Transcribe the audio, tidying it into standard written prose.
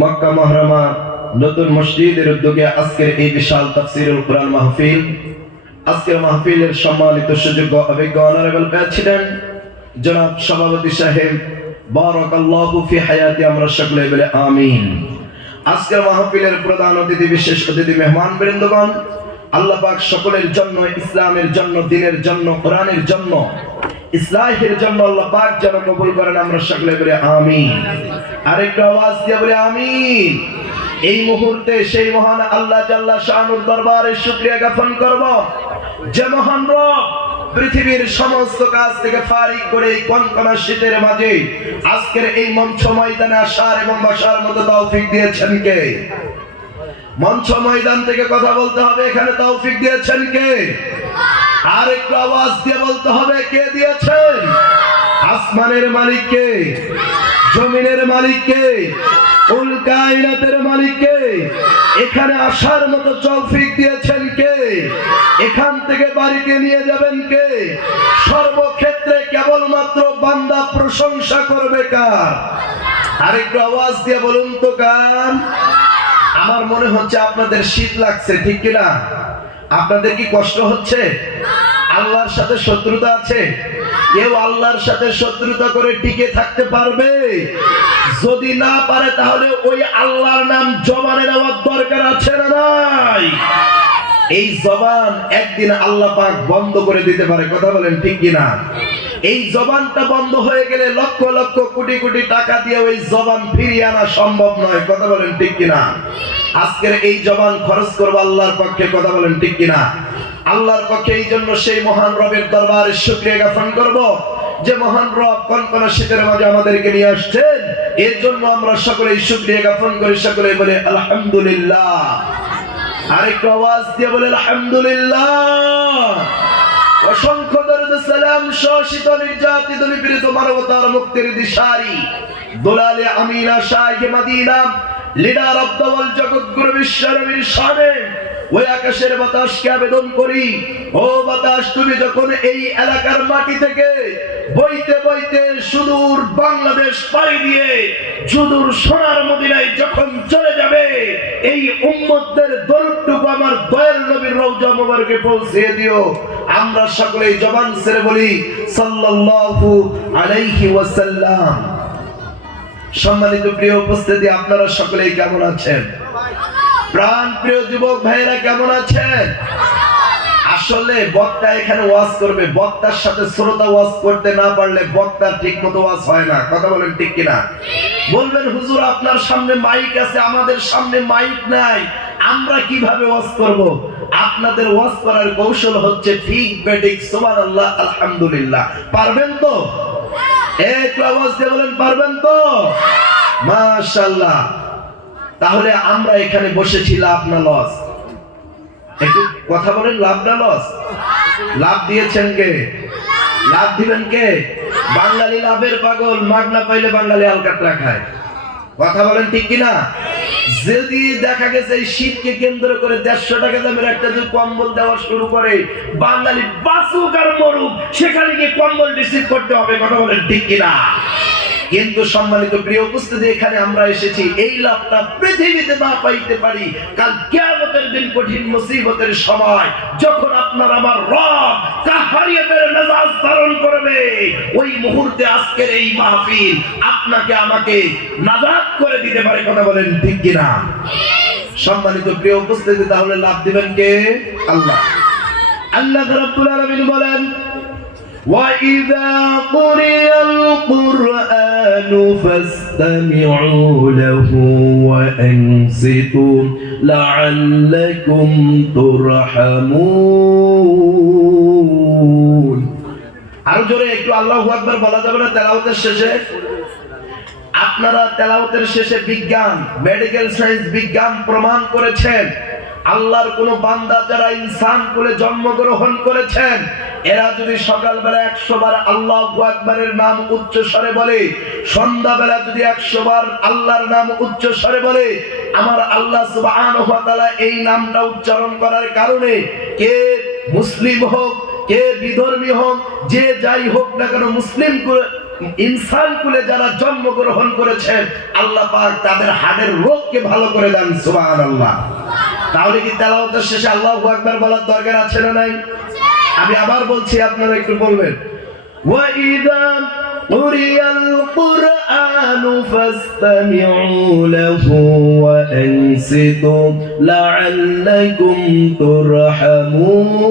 মক্কা মুহররমা নতুন মসজিদের উদ্যোগে আজকের এই বিশাল তাফসীরুল কুরআন মাহফিল, আজকের মাহফিলের সম্মানিত সুযোগ্য অভিজ্ঞ অনারেবল প্রেসিডেন্ট জনাব সভাপতি সাহেব, বারাকাল্লাহু ফি হায়াতি, আমরা সকলে বলে আমিন। আজকের মাহফিলের প্রধান অতিথি, বিশেষ অতিথি মেহমান বৃন্দগণ, আল্লাহ পাক সকলের জন্য, ইসলামের জন্য, দ্বীনের জন্য, কোরআনের জন্য, ইসলাহের জন্য আল্লাহ পাক যেন কবুল করেন, আমরা সকলে বলে আমিন। আরেকটু আওয়াজ দিয়ে বলে আমিন। এই মুহূর্তে সেই মহান আল্লাহ জাল্লা শানুর দরবারে শুকরিয়া জ্ঞাপন করব, যে মহান রব পৃথিবীর সমস্ত কাজ থেকে ফারিক করে এই কনকনা শীতের মাঝে আজকের এই মঞ্চ ময়দানে আসার এবং বসার মতো তৌফিক দিয়েছেন কে? মঞ্চ ময়দান থেকে কথা বলতে হবে, এখানে তৌফিক দিয়েছেন কে? আর একটু আওয়াজ দিয়ে বলতে হবে, কে দিয়েছেন? আসমানের মালিক কে? জমিনের মালিক কে? কুল কায়নাতের মালিক কে? এখানে আসার মতো তৌফিক দিয়েছেন কে? এখান থেকে বাড়িতে নিয়ে যাবেন কে? সর্বক্ষেত্রে কেবলমাত্র বান্দা প্রশংসা করবে কার? আর একটু আওয়াজ দিয়ে বলুন তো কার? আমার মনে হচ্ছে আপনাদের শীত লাগছে, ঠিক কিনা? আপনাদের কি কষ্ট হচ্ছে? আল্লাহর সাথে শত্রুতা আছে? কেউ আল্লাহর সাথে শত্রুতা করে টিকে থাকতে পারবে? যদি না পারে তাহলে ওই আল্লাহর নাম জবানে নেওয়ার দরকার আছে না নাই? এই জবান একদিন আল্লাহ পাক বন্ধ করে দিতে পারে, কথা বলেন ঠিক কিনা? এই জবানটা বন্ধ হয়ে গেলে লক্ষ লক্ষ কোটি কোটি টাকা দিয়ে ওই জবান ফিরিয়ে আনা সম্ভব নয়, কথা বলেন ঠিক কিনা? আজকের এই জবান খরচ করবো আল্লাহর পক্ষে, কথা বলেন ঠিক কিনা? আল্লাহর পক্ষে। এই জন্য সেই মহান রবের দরবারে শুকরিয়া জ্ঞাপন করব, যে মহান রব কনকনা শীতের মাঝে আমাদেরকে নিয়ে আসছেন। এর জন্য আমরা সকলেই শুকরিয়া জ্ঞাপন করি, সকলেই বলে আলহামদুলিল্লাহ। আরেকটু আওয়াজ দিয়ে বলে আলহামদুলিল্লাহ। অসংখ্য দরুদ সালাম শোষিত, নির্যাতিত, নিপীড়িত মানবতার মুক্তির দিশারি দুলালে আমিনা শাহে মদিনা, লিডার অফ দ্য ওয়ার্ল্ড, জগৎগুরু বিশ্বনবীর শানে ওই আকাশের বাতাসকে আবেদন করি, ও বাতাস তুমি যখন এই এলাকার মাটি থেকে বইতে বইতে সুদূর বাংলাদেশ পাড়ি দিয়ে সুদূর সোনার মদিনায় যখন চলে যাবে, এই উম্মতদের দরুদটুকু আমার দয়াল নবীর রওজা মুবারকে পৌঁছে দিও। আমরা সকলেই জবান ছেড়ে বলি সাল্লাল্লাহু আলাইহি ওয়াসাল্লাম। সম্মানিত প্রিয় উপস্থিতি, আপনারা সকলেই কেমন আছেন? প্রাণ প্রিয় যুবক ভাইরা কেমন আছেন? আসলে বক্তা এখানে ওয়াজ করবে, বক্তার সাথে শ্রোতা ওয়াজ করতে না পারলে বক্তার ঠিক মতো ওয়াজ হয় না, কথা বলেন ঠিক কিনা? বলবেন হুজুর আপনার সামনে মাইক আছে, আমাদের সামনে মাইক নাই, আমরা কিভাবে ওয়াজ করব? আপনাদের ওয়াজ করার কৌশল হচ্ছে ঠিক বেঠিক সুবহানাল্লাহ আলহামদুলিল্লাহ। পারবেন তো? একটু আওয়াজ দিয়ে বলেন পারবেন তো? মাশাআল্লাহ। তাহলে আমরা এখানে বসেছি লাভ না লস? একটু কথা বলেন, লাভ না লস? লাভ দিয়েছেন কে? লাভ দিবেন কে? বাঙালি লাভের পাগল, মাগনা পাইলে বাঙালি আলকাতরা খায়, কথা বলেন ঠিক কিনা? যদি দেখা গেছে এই শীতকে কেন্দ্র করে 150 টাকা দামের একটা যদি কম্বল দেওয়া শুরু করে, বাঙালি বাসুক আর মরুক, সেখানে গিয়ে কম্বল রিসিভ করতে হবে, কথা বলেন ঠিক কিনা? কিন্তু সম্মানিত প্রিয় উপস্থিতি, এখানে আমরা এসেছি এই লাভটা পৃথিবীতে না পাইতে পারি, কাল কিয়ামতের দিন কঠিন মুসিবতের সময় যখন আপনার আমার রব কাহারিয়তের মেজাজ ধারণ করবে, ওই মুহূর্তে আজকের এই মাহফিল আপনাকে আমাকে নাজাত করে দিতে পারে, কথা বলেন ঠিক কিনা? সম্মানিত প্রিয় উপস্থিতি, তাহলে লাভ দিবেন কে? আল্লাহ। আল্লাহ রাব্বুল আলামিন বলেন, وَإِذَا قُرِئَ الْقُرْآنُ فَاسْتَمِعُوا لَهُ وَأَنصِتُوا لَعَلَّكُمْ تُرْحَمُونَ। আর জোরে একটু আল্লাহু আকবার বলা যাবে না তেলাওয়াতের শেষে? আপনারা তেলাওয়াতের শেষে বিজ্ঞান, মেডিকেল সায়েন্স, বিজ্ঞান প্রমাণ করেছেন আল্লাহর কোন বান্দা যারা ইনসান কুলে জন্মগ্রহণ করেছেন, এরা যদি সকালবেলা 100 বার আল্লাহু আকবারের নাম উচ্চ স্বরে বলে, সন্ধ্যাবেলা যদি 100 বার আল্লাহর নাম উচ্চ স্বরে বলে, আমার আল্লাহ সুবহানাহু ওয়া তাআলা এই নামটা উচ্চারণ করার কারণে কে মুসলিম হোক, কে বিধর্মী হোক, যে যাই হোক না কেন, মুসলিম ইনসান কুলে যারা জন্মগ্রহণ করেছেন আল্লাহ পাক তাদের হাড়ের রোগকে ভালো করে দেন সুবহানাল্লাহ। তাহলে কি তেলাওয়াতের শেষে আল্লাহু আকবার বলার দরকার আছে না নাই? আমি আবার বলছি, আপনারা একটু বলবেন, ওয়াইদা কুরিয়াল কুরআনু ফাসতামিউ লাহু ওয়া আনসিতু লাআল্লাকুম তুরহামুন।